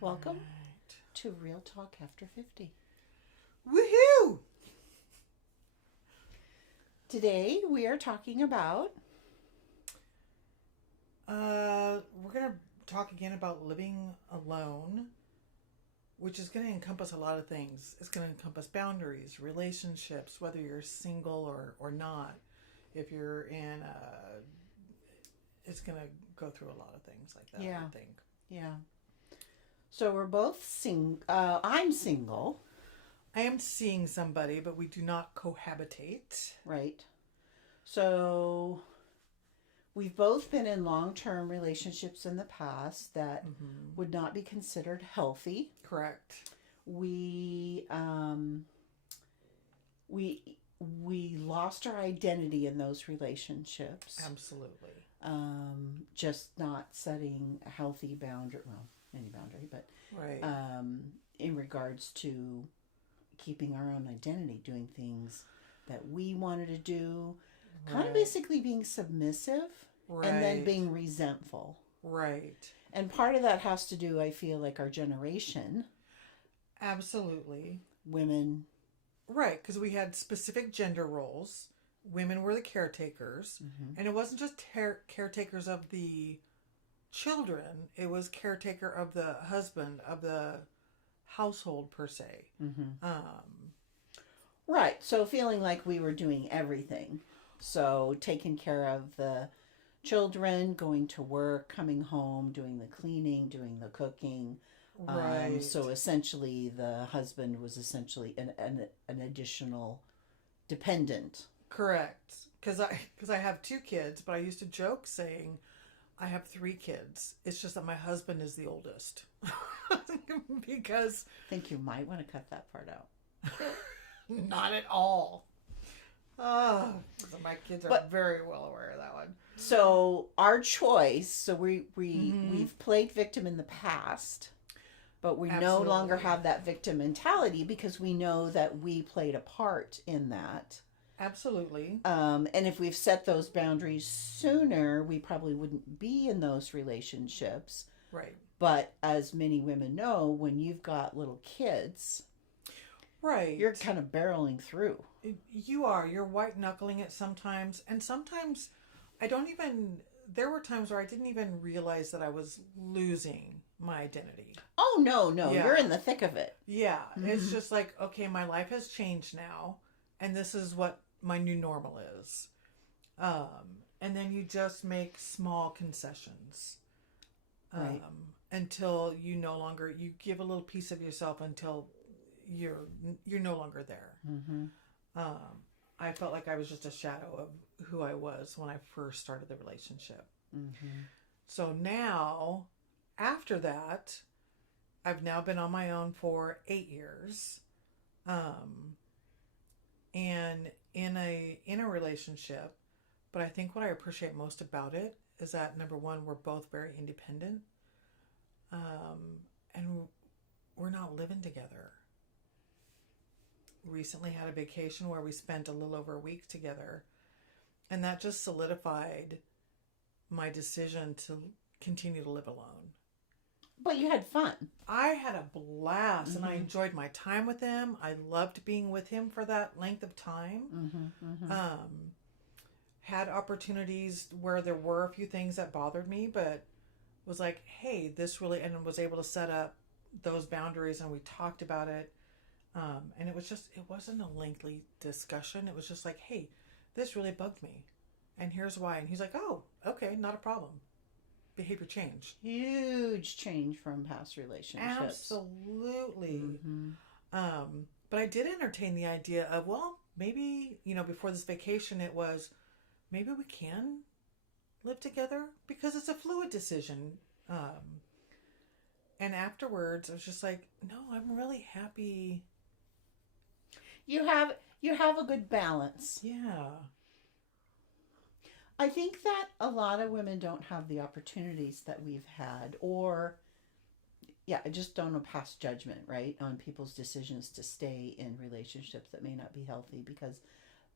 Welcome Right. to Real Talk After 50. Woohoo! Today we are talking about We're gonna talk again about living alone, which is gonna encompass a lot of things. It's gonna encompass boundaries, relationships, whether you're single or not. If you're in it's gonna go through a lot of things like that, yeah, I think. yeah. So we're both I'm single, I am seeing somebody, but we do not cohabitate. right? So we've both been in long-term relationships in the past that Mm-hmm. would not be considered healthy. Correct. We we we lost our identity in those relationships. Absolutely. Just not setting a healthy boundary, well, any boundary, but Right. in regards to keeping our own identity, doing things that we wanted to do, kind of Right. basically being submissive and then Right. being resentful. Right. And part of that has to do, I feel like, our generation, Absolutely. women. Right, because we had specific gender roles. Women were the caretakers, Mm-hmm, and it wasn't just caretakers of the children, it was caretaker of the husband, of the household per se. mm-hmm. Um, Right. So feeling like we were doing everything. So taking care of the children, going to work, coming home, doing the cleaning, doing the cooking. right. So essentially, the husband was essentially an additional dependent. Correct. Because I have two kids, but I used to joke saying I have three kids. It's just that my husband is the oldest. Because I think you might want to cut that part out. not at all. Oh, so my kids are But very well aware of that one. so our choice. So Mm-hmm. we've played victim in the past, but we no longer Absolutely. have that victim mentality because we know that we played a part in that. Absolutely. And if we've set those boundaries sooner, we probably wouldn't be in those relationships. Right. But as many women know, when you've got little kids, Right. you're kind of barreling through. You are. You're white knuckling it sometimes. And sometimes I don't even. There were times where I didn't even realize that I was losing my identity. Oh, no, no, Yeah. you're in the thick of it. Yeah. It's Mm-hmm. just like, okay, my life has changed now. And this is what my new normal is. And then you just make small concessions. Right. Until you no longer you give a little piece of yourself until you're no longer there. Mm-hmm. Um, I felt like I was just a shadow of who I was when I first started the relationship. Mm-hmm. So now, after that, I've now been on my own for 8 years, and in a relationship. But I think what I appreciate most about it is that number one, we're both very independent, and we're not living together. Recently had a vacation where we spent a little over a week together, and that just solidified my decision to continue to live alone. But you had fun. I had a blast, and I Mm-hmm. enjoyed my time with him. I loved being with him for that length of time. Mm-hmm. Mm-hmm. Had opportunities where there were a few things that bothered me, but was like, hey, this really, and was able to set up those boundaries, and we talked about it. And it wasn't a lengthy discussion. It was just like, hey, this really bugged me. And here's why. And he's like, oh, okay, not a problem. Behavior change. Huge change from past relationships. Absolutely. Mm-hmm. But I did entertain the idea of, well, maybe, before this vacation, it was maybe we can live together because it's a fluid decision. And afterwards, I was just like, no, I'm really happy. You have a good balance. Yeah. I think that a lot of women don't have the opportunities that we've had, or yeah, I just don't know, pass judgment, right, on people's decisions to stay in relationships that may not be healthy because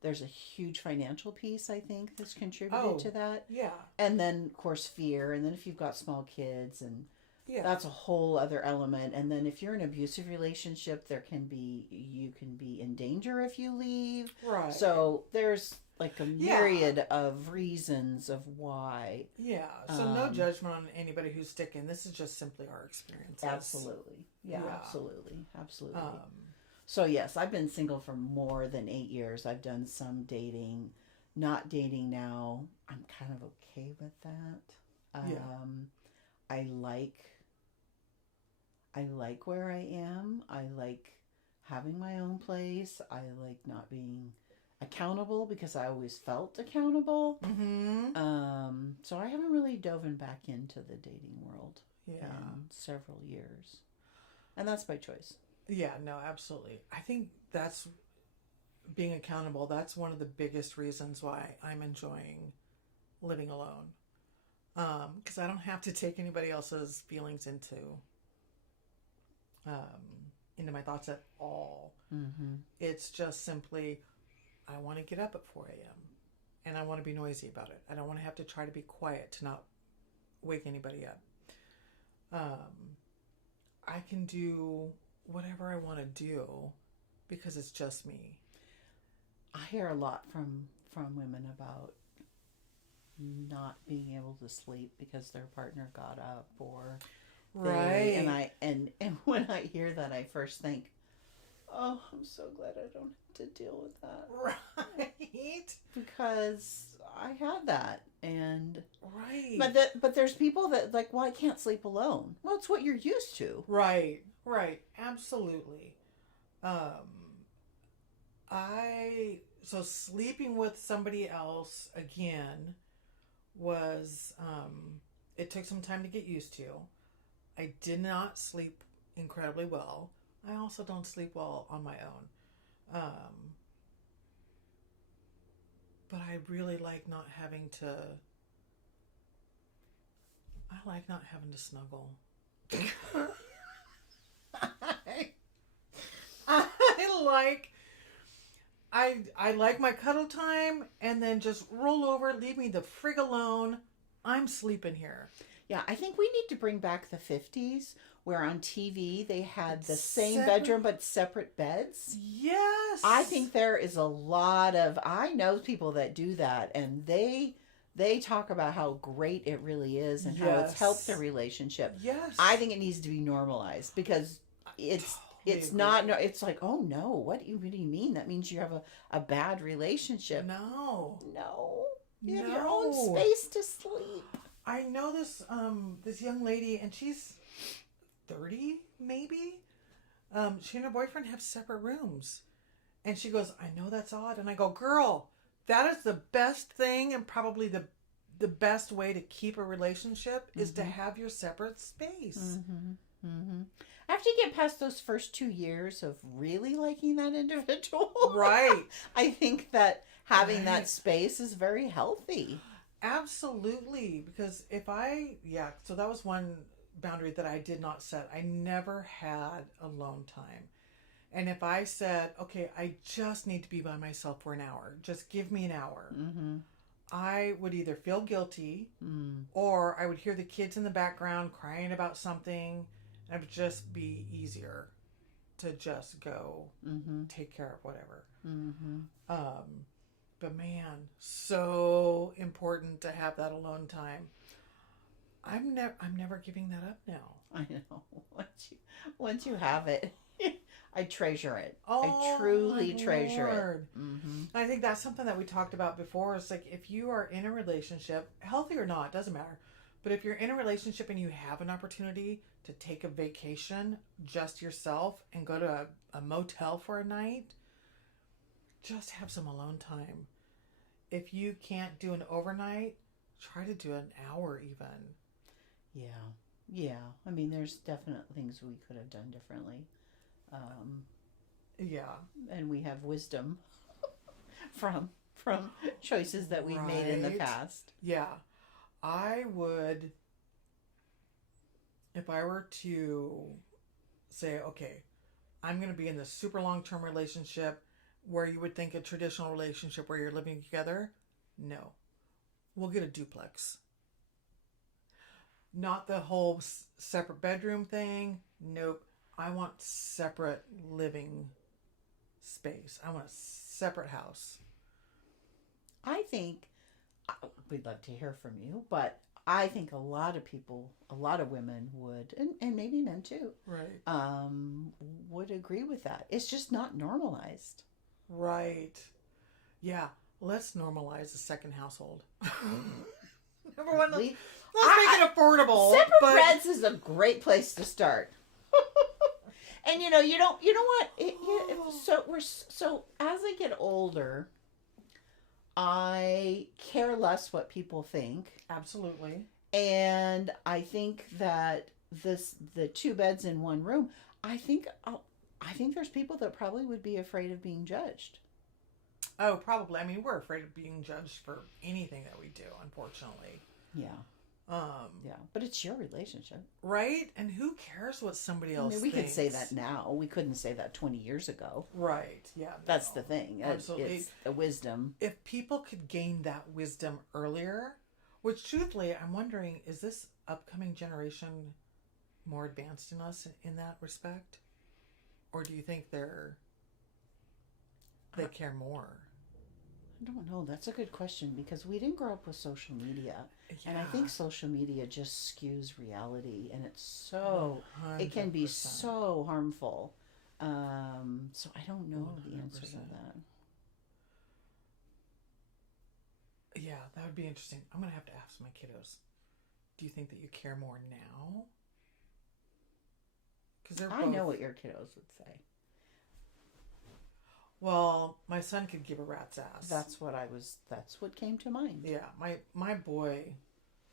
there's a huge financial piece, I think, that's contributed Oh, to that. yeah. And then, of course, fear. And then if you've got small kids and Yeah. That's a whole other element. And then if you're in an abusive relationship, you can be in danger if you leave. Right. So there's like a Yeah. myriad of reasons of why. Yeah. So no judgment on anybody who's sticking. This is just simply our experiences. Absolutely. Yeah, Yeah. absolutely. Absolutely. Um, So yes, I've been single for more than 8 years. I've done some dating, not dating now. I'm kind of okay with that. Yeah. I like I like where I am. I like having my own place. I like not being accountable because I always felt accountable. mm-hmm. So I haven't really dove back into the dating world Yeah. in several years. And that's by choice. Yeah, no, absolutely. I think that's being accountable. That's one of the biggest reasons why I'm enjoying living alone. Because I don't have to take anybody else's feelings into my thoughts at all. Mm-hmm. It's just simply, I want to get up at 4 a.m. and I want to be noisy about it. I don't want to have to try to be quiet to not wake anybody up. I can do whatever I want to do because it's just me. I hear a lot from women about not being able to sleep because their partner got up or Right. and when I hear that, I first think, oh, I'm so glad I don't have to deal with that. Right. Because I had that. And Right. but there's people that like, well, I can't sleep alone. Well, it's what you're used to. Right. Absolutely. So sleeping with somebody else again was, it took some time to get used to. I did not sleep incredibly well. I also don't sleep well on my own. But I really like not having to, snuggle. I like my cuddle time and then just roll over, leave me the frig alone. I'm sleeping here. Yeah, I think we need to bring back the 50s where on TV they had the same Separate- bedroom but separate beds. Yes. I think there is a lot of, I know people that do that, and they talk about how great it really is and how it's Yes. helped their relationship. Yes. I think it needs to be normalized because it's Totally not, agree. no, it's like, oh no, what do you mean? That means you have a bad relationship. No. You have your own space to sleep. I know this young lady, and she's 30 maybe. She and her boyfriend have separate rooms, and she goes, I know that's odd, and I go, girl, that is the best thing and probably the best way to keep a relationship is to have your separate space. After you get past those first 2 years of really liking that individual, Right. I think that having that space is very healthy. Absolutely, because so that was one boundary that I did not set. I never had alone time. And if I said, okay, I just need to be by myself for an hour, just give me an hour, I would either feel guilty or I would hear the kids in the background crying about something, and it would just be easier to just go take care of whatever. But man, so important to have that alone time. I'm never giving that up now. I know. Once you have it, I treasure it. Oh, I truly my treasure Lord. it. I think that's something that we talked about before. It's like if you are in a relationship, healthy or not, doesn't matter. But if you're in a relationship and you have an opportunity to take a vacation just yourself and go to a motel for a night, just have some alone time. If you can't do an overnight, try to do an hour even. Yeah. I mean, there's definite things we could have done differently. Yeah. And we have wisdom from choices that we've made in the Right. past. Yeah. I would, if I were to say, okay, I'm going to be in this super long-term relationship where you would think a traditional relationship where you're living together, no. We'll get a duplex. Not the whole separate bedroom thing. Nope. I want separate living space. I want a separate house. I think we'd love to hear from you, but I think a lot of people, a lot of women would, and maybe men too, Right. would agree with that. It's just not normalized. Right. Yeah. Let's normalize the second household. Number one, let's make it affordable. Separate beds is a great place to start. And you know what? So as I get older, I care less what people think. Absolutely. And I think that the two beds in one room, I think there's people that probably would be afraid of being judged. Oh, probably. I mean, we're afraid of being judged for anything that we do, unfortunately. Yeah. Yeah, but it's your relationship. Right? And who cares what somebody else we thinks? could say that now. We couldn't say that 20 years ago. Right. Yeah. That's the thing. Absolutely. It's the wisdom. If people could gain that wisdom earlier, which truthfully, I'm wondering, is this upcoming generation more advanced in us in that respect? Or do you think they care more? I don't know. That's a good question because we didn't grow up with social media. Yeah. And I think social media just skews reality and it can be 100%. so harmful. So I don't know 100%. The answer to that. Yeah, that would be interesting. I'm going to have to ask my kiddos. Do you think that you care more now? Because I know what your kiddos would say. Well, my son could give a rat's ass. That's what came to mind. Yeah, my boy,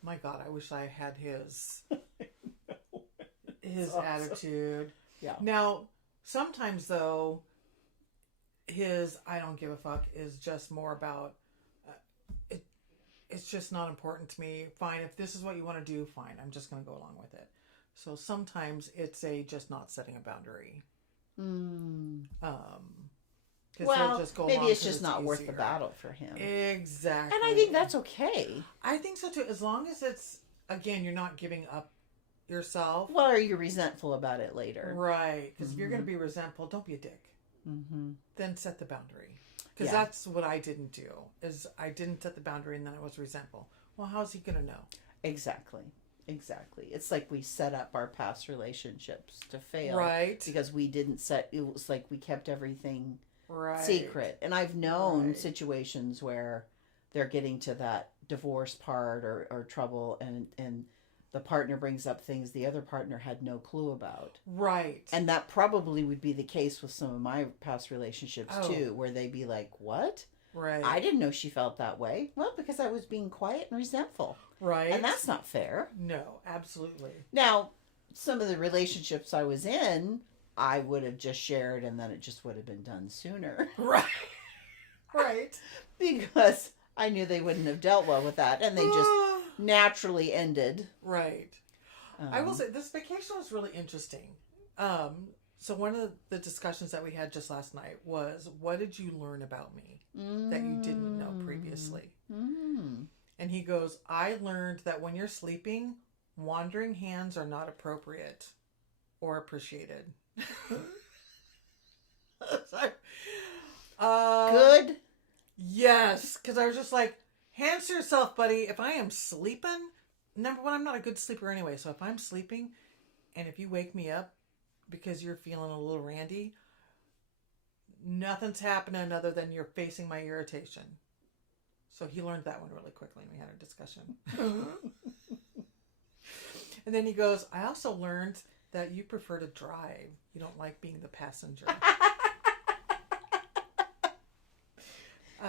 my God, I wish I had his awesome. Attitude. Yeah. Now, sometimes though, his I don't give a fuck is just more about it's just not important to me. Fine, if this is what you want to do, fine. I'm just going to go along with it. So sometimes it's just not setting a boundary. Well, maybe it's just not worth the battle for him. Exactly. And I think that's okay. I think so too. As long as it's, again, you're not giving up yourself. Well, are you resentful about it later? Right. Because if you're going to be resentful, don't be a dick. Mm-hmm. Then set the boundary. Because that's what I didn't do. Is I didn't set the boundary and then I was resentful. Well, how's he going to know? Exactly. It's like we set up our past relationships to fail. Right. Because we didn't it was like we kept everything right. secret. And I've known situations where they're getting to that divorce part or trouble and the partner brings up things the other partner had no clue about. Right. And that probably would be the case with some of my past relationships too, where they'd be like, what? Right. I didn't know she felt that way. Well, because I was being quiet and resentful. Right. And that's not fair. No, absolutely. Now, some of the relationships I was in, I would have just shared and then it just would have been done sooner. Right. Right. Because I knew they wouldn't have dealt well with that and they just naturally ended. Right. I will say this vacation was really interesting. So one of the discussions that we had just last night was, what did you learn about me that you didn't know previously? And he goes, I learned that when you're sleeping, wandering hands are not appropriate or appreciated. Good. Yes. Because I was just like, hands to yourself, buddy. If I am sleeping, number one, I'm not a good sleeper anyway. So if I'm sleeping and if you wake me up because you're feeling a little randy, nothing's happening other than you're facing my irritation. So he learned that one really quickly and we had a discussion. And then he goes, I also learned that you prefer to drive. You don't like being the passenger.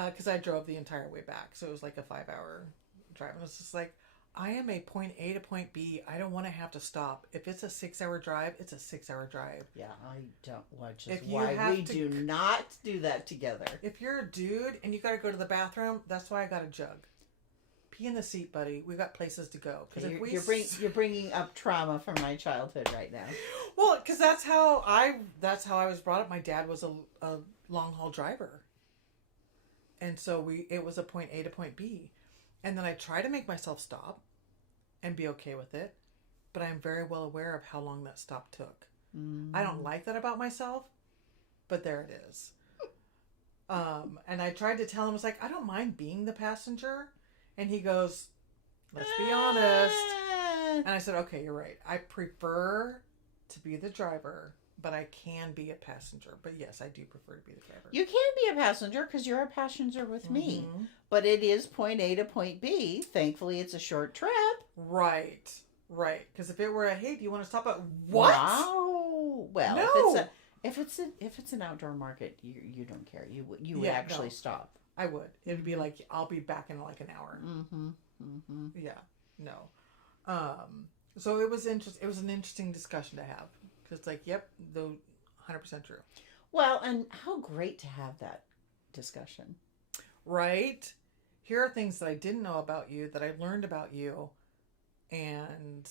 Because I drove the entire way back. So it was like a 5-hour drive. And it's just like, I am a point A to point B. I don't want to have to stop. If it's a 6-hour drive, it's a 6-hour drive. Yeah, I don't. Which is why we do not do that together. If you're a dude and you got to go to the bathroom, that's why I got a jug. Pee in the seat, buddy. We got places to go. Okay, you're bringing up trauma from my childhood right now. Well, because that's how I was brought up. My dad was a long haul driver, and so it was a point A to point B, and then I try to make myself stop, and be okay with it. but I'm very well aware of how long that stop took. Mm. I don't like that about myself, but there it is. And I tried to tell him, I was like, I don't mind being the passenger. And he goes, let's be honest. And I said, okay, you're right. I prefer to be the driver, but I can be a passenger. But yes, I do prefer to be the driver. You can be a passenger because you're a passenger with me. But it is point A to point B. Thankfully, it's a short trip. Right. Right. Because if it were a, hey, do you want to stop at what? Wow. Well, No. if it's an outdoor market, you don't care. You would actually stop. I would. It would be like, I'll be back in like an hour. Mm-hmm. Mm-hmm. Yeah. No. So it was interesting. It was an interesting discussion to have. Because like, yep, though 100% true. Well, and how great to have that discussion. Right? Here are things that I didn't know about you, that I learned about you, and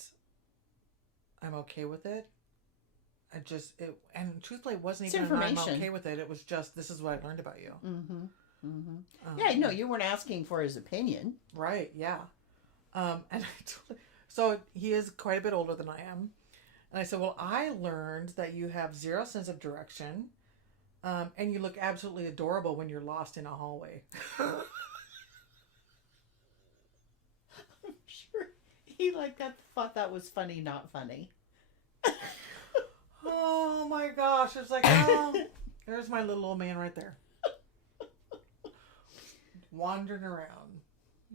I'm okay with it. And truthfully, it wasn't even an I'm okay with it. It was just, this is what I learned about you. Mm-hmm. Mm-hmm. Yeah, no, you weren't asking for his opinion. Right, yeah. So he is quite a bit older than I am. And I said, well, I learned that you have zero sense of direction, and you look absolutely adorable when you're lost in a hallway. I'm sure he thought that was funny, not funny. Oh my gosh. It's like, oh, there's my little old man right there. Wandering around.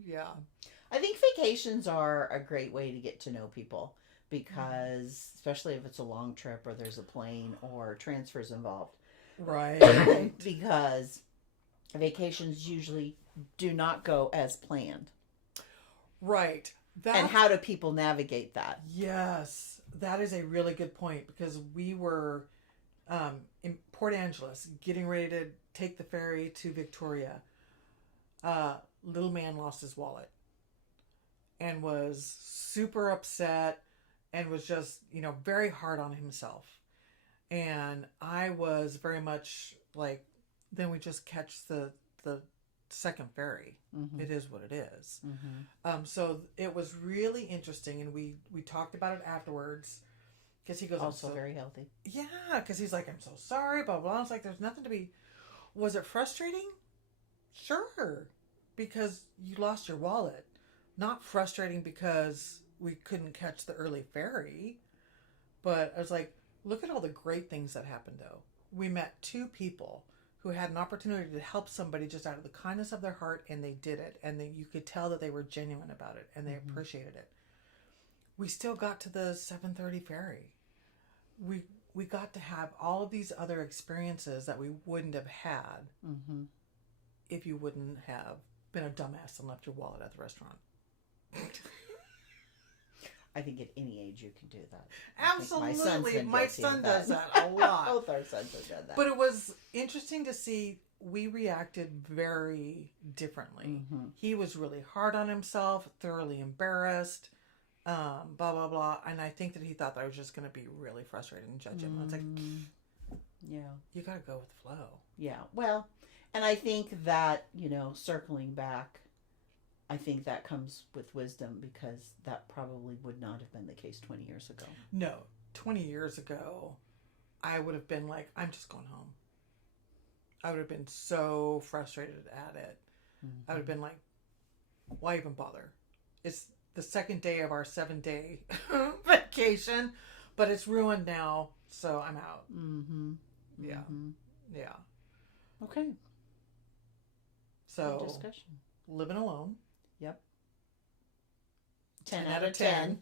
Yeah. I think vacations are a great way to get to know people because, especially if it's a long trip or there's a plane or transfers involved. Right. Because vacations usually do not go as planned. Right. And how do people navigate that? Yes. That is a really good point because we were in Port Angeles getting ready to take the ferry to Victoria. Little man lost his wallet and was super upset and was just, very hard on himself. And I was very much like, then we just catch the second ferry. Mm-hmm. It is what it is. Mm-hmm. So it was really interesting, and we talked about it afterwards because he goes, also very healthy. Yeah, because he's like, I'm so sorry, blah, blah, blah. I was like, there's nothing to be. Was it frustrating? Sure, because you lost your wallet. Not frustrating because we couldn't catch the early ferry, but I was like, look at all the great things that happened though. We met two people who had an opportunity to help somebody just out of the kindness of their heart, and they did it. And you could tell that they were genuine about it, and they appreciated it. We still got to the 7:30 ferry. We got to have all of these other experiences that we wouldn't have had if you wouldn't have been a dumbass and left your wallet at the restaurant. I think at any age you can do that. Absolutely. My son does that a lot. Both our sons have done that. But it was interesting to see we reacted very differently. Mm-hmm. He was really hard on himself, thoroughly embarrassed, blah, blah, blah. And I think that he thought that I was just going to be really frustrated and judge him. I was like, yeah, you got to go with the flow. Yeah. Well, and I think that, circling back, I think that comes with wisdom because that probably would not have been the case 20 years ago. No, 20 years ago, I would have been like, I'm just going home. I would have been so frustrated at it. Mm-hmm. I would have been like, why even bother? It's the second day of our 7-day vacation, but it's ruined now, so I'm out. Mm-hmm. Yeah. Mm-hmm. Yeah. Okay. So, good discussion. Living alone. Yep. 10 out of 10.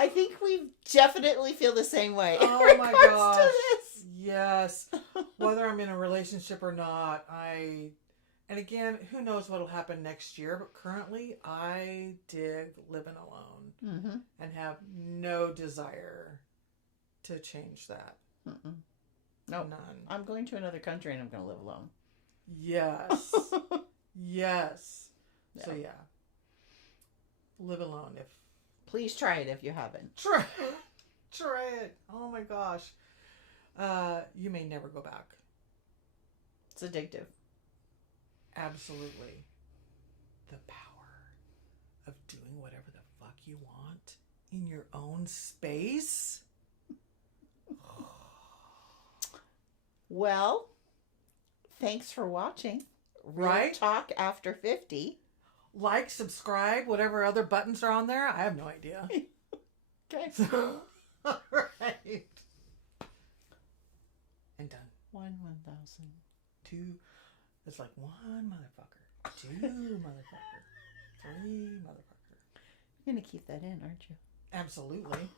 I think we definitely feel the same way. Oh my gosh. Yes. Whether I'm in a relationship or not, and again, who knows what'll happen next year, but currently I dig living alone and have no desire to change that. No, none. I'm going to another country and I'm going to live alone. Yes. Yes. Yeah. So yeah. Live alone if. Please try it if you haven't. Try it. Oh my gosh. You may never go back. It's addictive. Absolutely. The power. of doing whatever the fuck you want in your own space. Well, thanks for watching. Real Right? Talk After 50. Like, subscribe, whatever other buttons are on there. I have no idea. Okay. All right. And done. 1,000. 2. It's like 1 motherfucker. 2 motherfucker. 3 motherfucker. You're going to keep that in, aren't you? Absolutely.